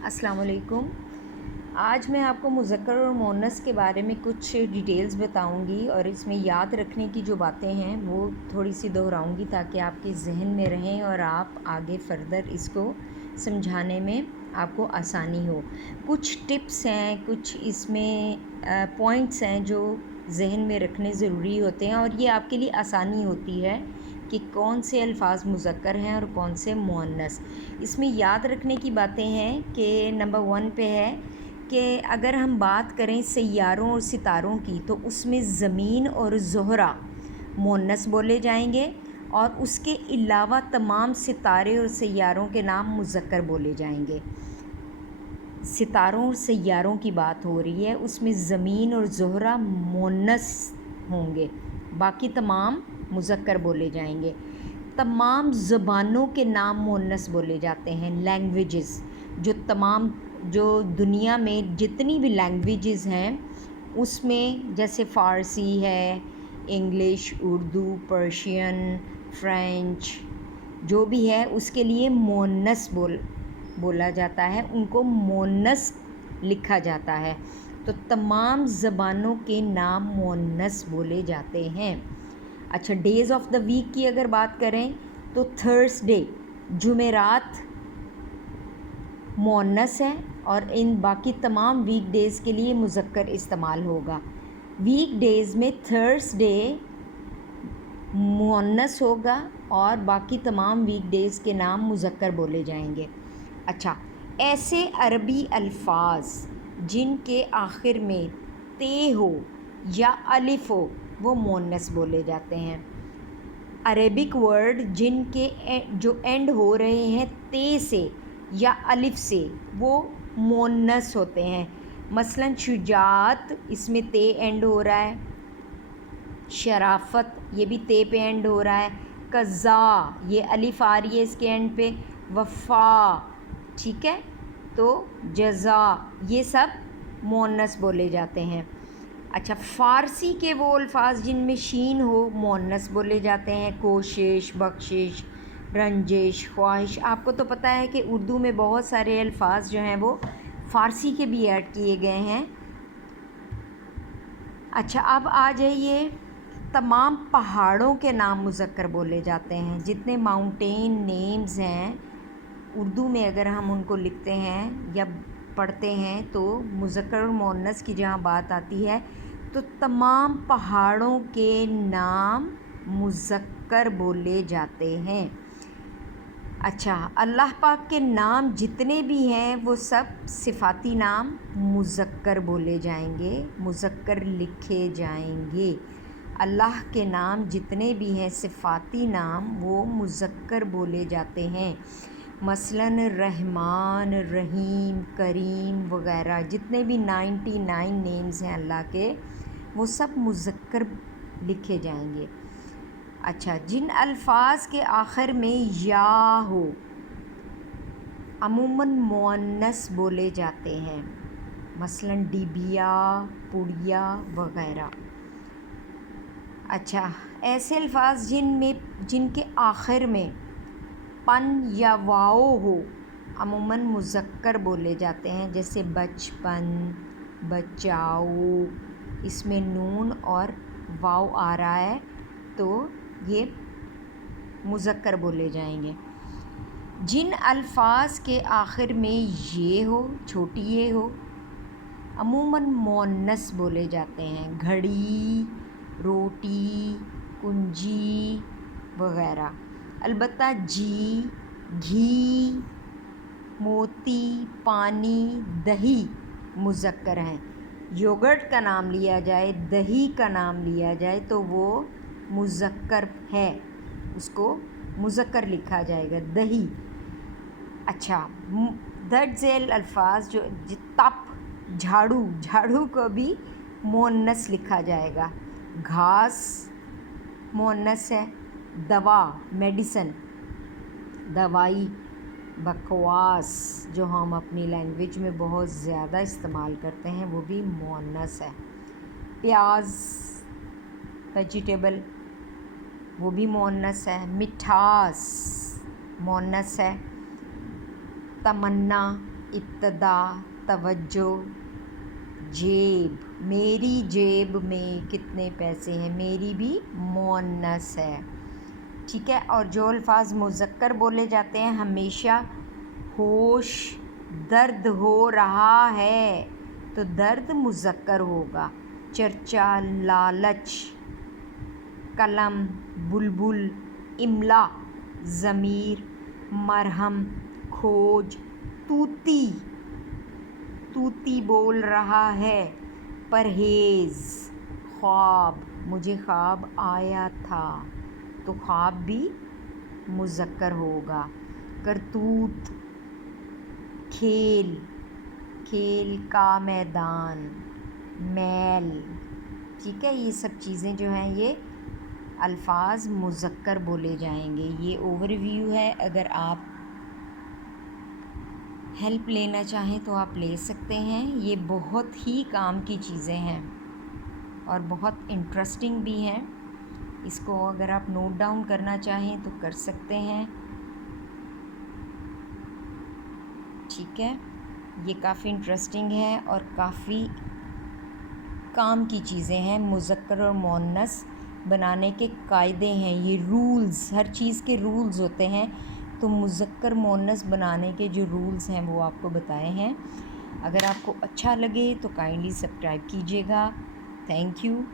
अस्सलाम वालेकुम। आज मैं आपको मुज़क्कर और मुअन्नस के बारे में कुछ डिटेल्स बताऊंगी और इसमें याद रखने की जो बातें हैं वो थोड़ी सी दोहराऊंगी ताकि आपके जहन में रहें और आप आगे फ़र्दर इसको समझाने में आपको आसानी हो। कुछ टिप्स हैं, कुछ इसमें पॉइंट्स हैं जो जहन में रखने ज़रूरी होते हैं और ये आपके लिए आसानी होती है कि कौन से अल्फाज मुज़क्कर हैं और कौन से मुअन्नस। इसमें याद रखने की बातें हैं कि नंबर 1 पे है कि अगर हम बात करें सैयारों और सितारों की तो उसमें ज़मीन और ज़ोहरा मुअन्नस बोले जाएंगे और उसके अलावा तमाम सितारे और सैयारों के नाम मुज़क्कर बोले जाएंगे। सितारों और सैयारों की बात हो रही है, उसमें ज़मीन और ज़ोहरा मुअन्नस होंगे, बाकी तमाम मुज़क्कर बोले जाएंगे। तमाम ज़बानों के नाम मुअन्नस बोले जाते हैं। लैंग्वेजेस जो दुनिया में जितनी भी लैंग्वेजेस हैं उसमें जैसे फ़ारसी है, इंग्लिश, उर्दू, पर्शियन, फ़्रेंच जो भी है उसके लिए मुअन्नस बोला जाता है, उनको मुअन्नस लिखा जाता है। तो तमाम ज़बानों के नाम मुअन्नस बोले जाते हैं। अच्छा, डेज़ ऑफ द वीक की अगर बात करें तो थर्सडे जुमेरात मुअन्नस है और इन बाकी तमाम वीक डेज़ के लिए मुज़क्कर इस्तेमाल होगा। वीक डेज़ में थर्सडे मुअन्नस होगा और बाकी तमाम वीक डेज़ के नाम मुज़क्कर बोले जाएंगे। अच्छा, ऐसे अरबी अल्फाज जिनके आखिर में ते हो या अलिफ हो वो मुअन्नस बोले जाते हैं। अरेबिक वर्ड जिनके जो एंड हो रहे हैं ते से या अलिफ से वो मुअन्नस होते हैं। मसलन शुजात, इसमें ते एंड हो रहा है। शराफत, ये भी ते पे एंड हो रहा है। कज़ा, ये अलिफ आ रही है इसके एंड पे। वफ़ा, ठीक है, तो जज़ा, ये सब मुअन्नस बोले जाते हैं। अच्छा, फ़ारसी के वो अल्फाज जिनमें शीन हो मुअन्नस बोले जाते हैं। कोशिश, बख्शिश, रंजिश, ख्वाहिश। आपको तो पता है कि उर्दू में बहुत सारे अल्फाज जो हैं वो फ़ारसी के भी ऐड किए गए हैं। अच्छा, अब आ जाइए, तमाम पहाड़ों के नाम मुज़क्कर बोले जाते हैं। जितने माउंटेन नेम्स हैं उर्दू में अगर हम उनको लिखते हैं या पढ़ते हैं तो मुज़क्कर और मुअन्नस की जहाँ बात आती है तो तमाम पहाड़ों के नाम मुज़क्कर बोले जाते हैं। अच्छा, अल्लाह पाक के नाम जितने भी हैं वो सब सिफ़ाती नाम मुज़क्कर बोले जाएंगे, मुज़क्कर लिखे जाएंगे। अल्लाह के नाम जितने भी हैं सिफ़ाती नाम वो मुज़क्कर बोले जाते हैं। मसलन रहमान, रहीम, करीम वग़ैरह जितने भी 99 नेम्स हैं अल्लाह के वो सब मुज़क्कर लिखे जाएंगे। अच्छा, जिन अल्फाज के आखिर में या हो अमूमन मुअन्नस बोले जाते हैं। मसलन डिबिया, पुड़िया वग़ैरह। अच्छा, ऐसे अल्फाज जिनके आखिर में पन या वाओ हो अमूमन मुज़क्कर बोले जाते हैं, जैसे बचपन, बचाओ, इसमें नून और वाव आ रहा है तो ये मुज़क्कर बोले जाएंगे। जिन अल्फाज के आखिर में ये हो, छोटी ये हो, अमूमन मुअन्नस बोले जाते हैं। घड़ी, रोटी, कुंजी वग़ैरह। अलबत्ता जी, घी, मोती, पानी, दही मुज़क्कर हैं। योगर्ट का नाम लिया जाए, दही का नाम लिया जाए तो वो मुज़क्कर है, उसको मुज़क्कर लिखा जाएगा, दही। अच्छा, दर्ज झेल अल्फाज जो तप, झाड़ू को भी मुअन्नस लिखा जाएगा। घास मुअन्नस है। दवा, मेडिसन, दवाई। बकवास जो हम अपनी लैंग्वेज में बहुत ज़्यादा इस्तेमाल करते हैं वो भी मुअन्नस है। प्याज, वेजिटेबल, वो भी मुअन्नस है। मिठास मुअन्नस है। तमन्ना, इब्तदा, तवज्जो, जेब, मेरी जेब में कितने पैसे हैं, मेरी भी मुअन्नस है, ठीक है। और जो अल्फाज मुज़क्कर बोले जाते हैं हमेशा, होश, दर्द हो रहा है तो दर्द मुज़क्कर होगा। चर्चा, लालच, कलम, बुलबुल, इमला, ज़मीर, मरहम, खोज, तूती, तूती बोल रहा है, परहेज़, ख्वाब, मुझे ख्वाब आया था तो ख्वाब भी मुज़क्कर होगा। करतूत, खेल, खेल का मैदान, मैल, ठीक है। ये सब चीज़ें जो हैं ये अल्फाज मुज़क्कर बोले जाएंगे। ये ओवरव्यू है, अगर आप हेल्प लेना चाहें तो आप ले सकते हैं। ये बहुत ही काम की चीज़ें हैं और बहुत इंटरेस्टिंग भी हैं। इसको अगर आप नोट डाउन करना चाहें तो कर सकते हैं, ठीक है। ये काफ़ी इंटरेस्टिंग है और काफ़ी काम की चीज़ें हैं। मुज़क्कर और मुअन्नस बनाने के कायदे हैं, ये रूल्स, हर चीज़ के रूल्स होते हैं। तो मुज़क्कर मुअन्नस बनाने के जो रूल्स हैं वो आपको बताए हैं। अगर आपको अच्छा लगे तो काइंडली सब्सक्राइब कीजिएगा। Thank you.